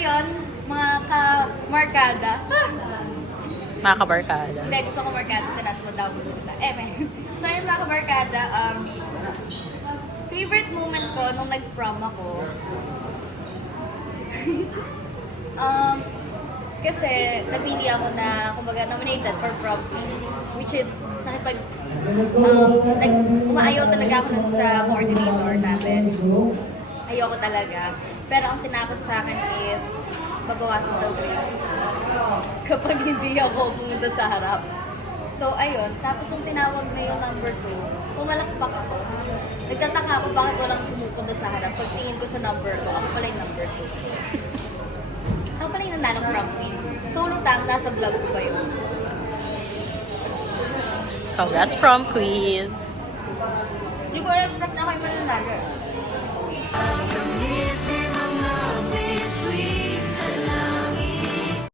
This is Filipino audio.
ayun, mga ka-markada. Mga kabarkada. Hindi, gusto ko markada. Tinatamad ako gusto kita. So ayun mga ka-markada, favorite moment ko nung nag-prom ako, kasi napili ako na, kumbaga, nominated for prom queen, which is, umaayaw talaga ako nun sa coordinator namin. Ayoko talaga. Pero ang tinakot sa akin is, babawasan daw grades ko kapag hindi ako pumunta sa harap. So, ayun. Tapos nung tinawag na yung number 2, pumalakpak ako. Nagtataka ako bakit walang pumupunta sa harap. Pagtingin ko sa number ko, ako pala yung number 2. Ako pala yung nananong prom queen. Solo time, nasa vlog ko ba yun? Congrats prom queen! Hindi ko expect na ako yung mananalo.